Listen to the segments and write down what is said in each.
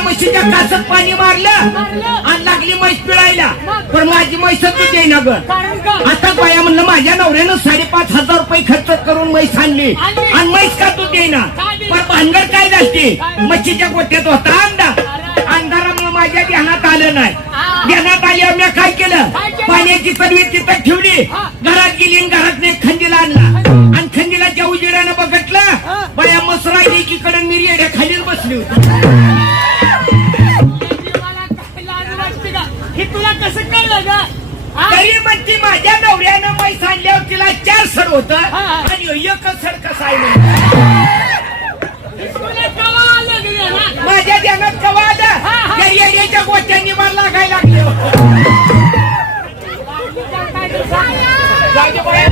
म्हशीच्या कासत पाणी मारलं आणि लागली म्हैस पिळायला पण माझी म्हैसच तू देईना ग आता बाया म्हणलं माझ्या नवऱ्यानं साडेपाच हजार रुपये खर्च करून म्हैस आणली. आणि म्हैस का तू देईना? पण भानगड काय काय? म्हशीच्या गोट्यात होता अंधार. अंधारामुळे माझ्या ध्यानात आलं नाही. ध्यानात आल्यावर मी काय केलं? पाण्याची तडवी तिथं ठेवली. घरात गेली घरात एक खंदीला आणला आणि खंदीलाच्या उजेडानं हा. बघितलं बाया मसरा एकीकडे मी रेड्या बसली होती कसं कळलं ग हा? तरी म्हणती माझ्या नवऱ्यानं म्हैस आणल्यावर तिला चार सड होत हा. आणि एकच सड कसा आहे म्हणून. तुला केव्हा आलं ग? माझ्या ध्यानात कवा आलं हा, हा. त्या येड्याच्या गोट्यांनी मला लागायला लागले काय ते सांग. जाऊ दे बाया,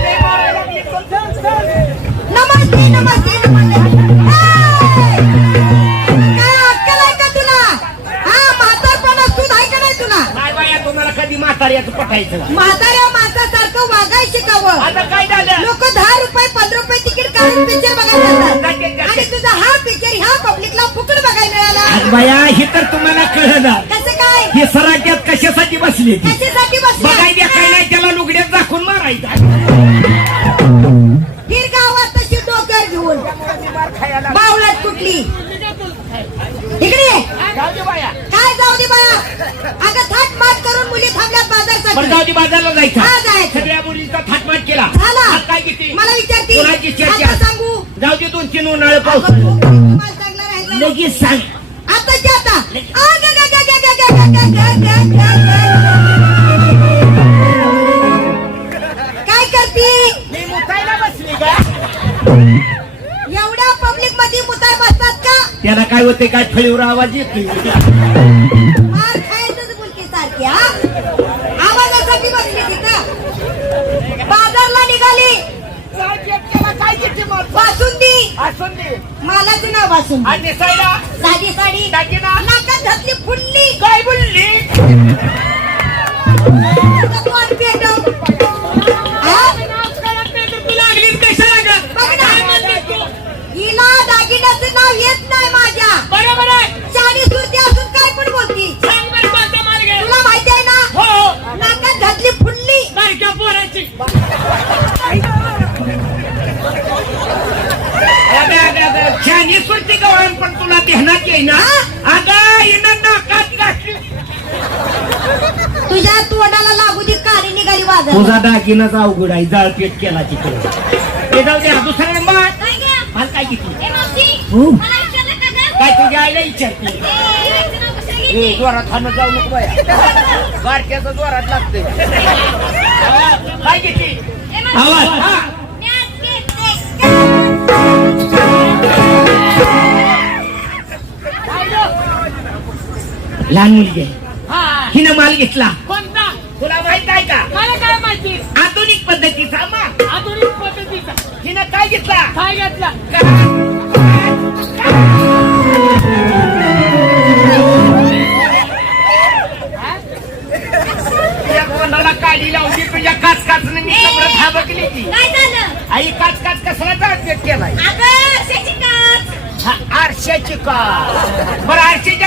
का? म्हाताऱ्या माणसासारखं वागाय शिकावं आता काय झालं? लोक दहा रुपये पंधरा रुपये तिकीट काढून पिक्चर बघायला जातात. जाते, जाते. आणि तुझा हा पिक्चर ह्या पब्लिकला फुकट बघायला मिळाला. बाया हे तर तुम्हाला कळलं कसं काय? हे सराट्यात कशासाठी बसली कशासाठी काय नाही त्याला लुगड्यात दाखवून मारायचा. फिर गावात तशी डोक्यावर घेऊन बावळट कुठली? इकडे ये. जाऊ दे बाया. काय जाऊ दे बाळा? अगं थाट माट करून मुली दे बाजारला जायचं हा, जायचं. सगळ्या मुलींचा थाटमाट केला झाला आज काय किती मला विचारती कोणाची चर्चा? आता सांगू जाऊ दे दोन तीन उन्हाळे पाऊस तुम्हाला चांगला. लगेच सांग आताच्या आता आ, ग, ग, ग, ग, ग, ग, ग, ग, ग, ग, ग. काय करती मी मुतायला बसली का एवढ्या पब्लिकमध्ये मुताय बसतात का त्याला काय होते काय फळीवर आवाज येतोय मार खायचंच बोलते सारखी हा आवाजासाठी बसली तिथं बाजारला निघाली किती मग बासुंदी असून दे मालाचं नाव बासुंदी आणि दिसायला. साधी साडी. दागिना. नाकात घातली फुडली काय बोलली? तुझा दागिनाच अवघड आहे जाळपेट केला तिकडे. ते जाऊ दे हा दुसरा नंबर? मला काय किती हो. काय तुझ्या आईला विचारते? जोरात हाणं जाऊ नको बाया. बारक्याचं जोरात लागते काय किती आवाज. हा. मी आज घेतले. लहान मुलगी आहे. हा. हिनं माल घेतला. कोणता? तुला माहीत आहे का? मला काय माहिती? आधुनिक पद्धतीचा माल. आधुनिक पद्धतीचा. हिनं काय घेतला? काय घेतला? तुझ्या तोंडाला काढी लावली तुझ्या काच काचनं मी कमरत बघली ती. काय झालं? आई काच काच कसला जाळपेट केलाय? अगं शेची काच. हा आरशाची काच. बरं आरशाच्या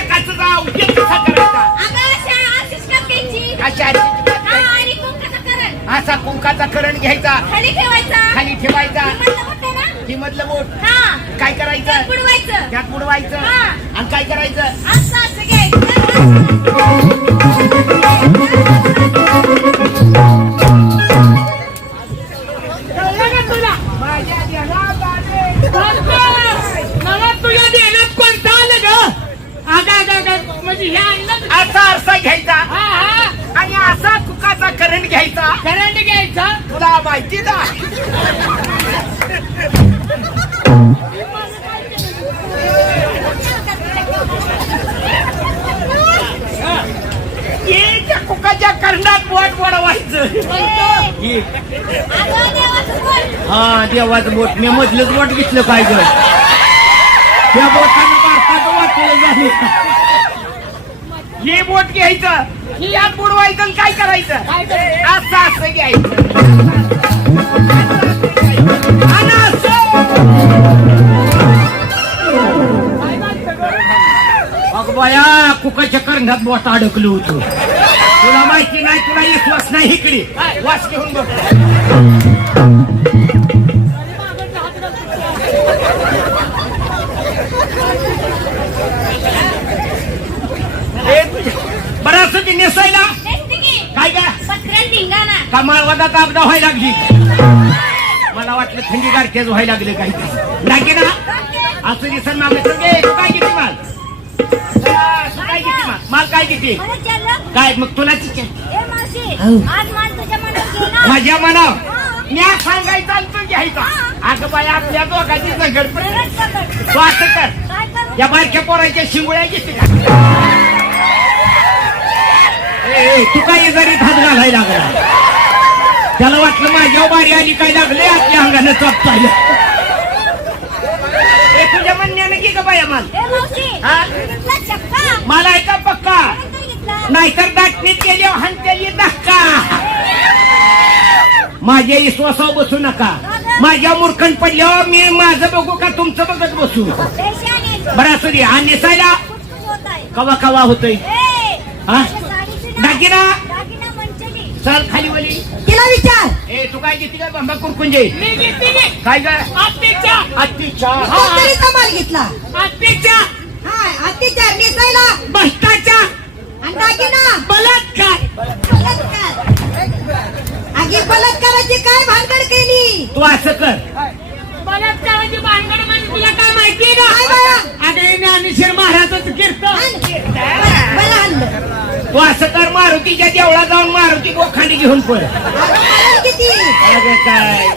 असा कुंकाचा करण घ्यायचा. खाली ठेवायचा. खाली ठेवायचा. मधलं बोट हा काय करायचं? बुडवायचं. त्यात बुडवायचं. हा. आणि काय करायचं? असं असं घ्यायचं. करंट घ्यायचा? करंट घ्यायचा? तुला माहिती ना. ये त्या कुकाच्या करंडात बोट बोल. हा देवाचं बोट. मी मधलंच बोट घेतलं पाहिजे. त्या बोटानं भारतात वाटलं झाले. हे बोट घ्यायचं ही यात बुडवायचं आणि काय करायचं? असं असं घ्यायचं. आणि असं बाया कुकाच्या बोट अडकलो होतो. तुला माहिती नाही तुला विश्वास नाही इकडे. वास घेऊन बघ. ती नेसायला. काय काय कमाल वदात अपदा व्हायला लागली. मला वाटलं थंडी गारठ्याच व्हायला लागले काही लागे ना. असं दिसन मागलं तर काय किती माल? काय किती माल? माल काय किती काय मग तुला चिचे माझ्या मनाव मी सांगायचं तू घ्यायचा. अगं बाई आपल्या दोघांची संकट तू असं कर? या बारक्या पोराच्या शिंगोळ्या घेते का? तू काही जरी धात घालायला लागला त्याला वाटलं माझ्या बारी आली काय लागले आपल्या अंगानं चापताय तुझ्या म्हणण्यानं की का बाया माल? मला आहे का पक्का? नाहीतर दाटणीत गेली हंतेली धक्का. माझ्या विश्वासावर बसू नका. माझ्या मूर्खन पडल्यावर मी माझं बघू का तुमचं बघत बसू? बरं दे आणि नेसायला. कवा कवा होतय. हा? दागिना? चाल खाली वली. तिला विचार. ए तू काय घेते काय बांबा कुरकुंजे? मी घेते गे. काय आत्तीच्या. अत्तीच्या कोणतरी कमाल घेतला. हा अत्याचार नेसायला. आणि दागिना. बलात्कार. बलात्कार. आगी बलात्काराची काय भानगड केली? तू असं कर. बलात्काराची भानगड म्हणजे तुला काय माहितीये काय का बाया अगं ज्ञानेश्वर महाराजाचं आण. कीर्तन बरं आणलं. तू असं कर मारुतीच्या देवळा जाऊन मारुती गोखांडी घेऊन पड किती? काय?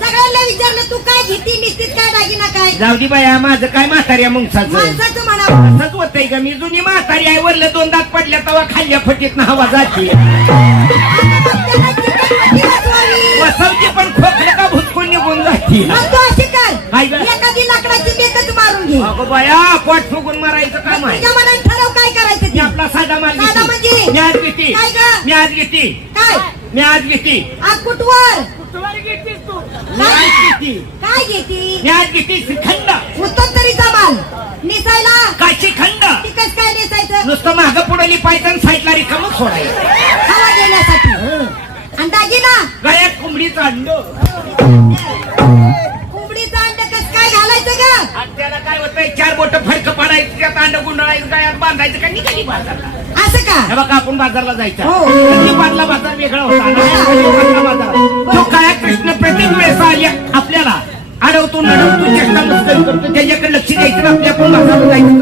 सगळ्यांना विचारलं तू काय घेती निश्चित काय दागिना काय? जाऊ दे बाया माझं काय म्हाताऱ्या मुंगसाचं माणसाचं? असंच होतंय का मी जुनी म्हातारी आहे वरलं दोन दात पडल्या तेव्हा खाल्ल्या फटीत हवा जाते. वसवची पण खोकलं का भुसकून निघून जाते. अगं बाया पोट फुगून मारायचं काम आहे. तुझ्या मनात ठरव काय करायचं मी ते. आपला साधा माल साधा घेते. म्हणजे? मी आज घेते. काय गं? मी आज घेते. काय? मी आज घेते. आज कुठवर? कुठवर घेतेस तू? मी आज घेते. काय घेती? मी आज घेते श्रीखंड. उत्तर तरी जमाल निसायला? काशी खंड ती कस काय नेसायचं? नुसतं मागं पुढे पायथन साईडला रिकामच सोडायचं. हवा घेण्यासाठी आणि दागिना गळ्यात कोंबडीचं अंड. त्याला काय होतंय? चार बोट फडक पाडायचं त्यात अंड गुंडाळायचं गळ्यात बांधायचं का निघाली बाजारला? असं का? हे बघा आपण बाजारला जायचं. हो. बाजार वेगळा होता. बाजार तो काय कृष्ण प्रत्येक वेळेस आपल्याला अडवतो नडवतो चेष्टा मस्करी करतो. त्याच्याकडे लक्ष द्यायचं आणि आपल्या आपण बाजारला जायचं.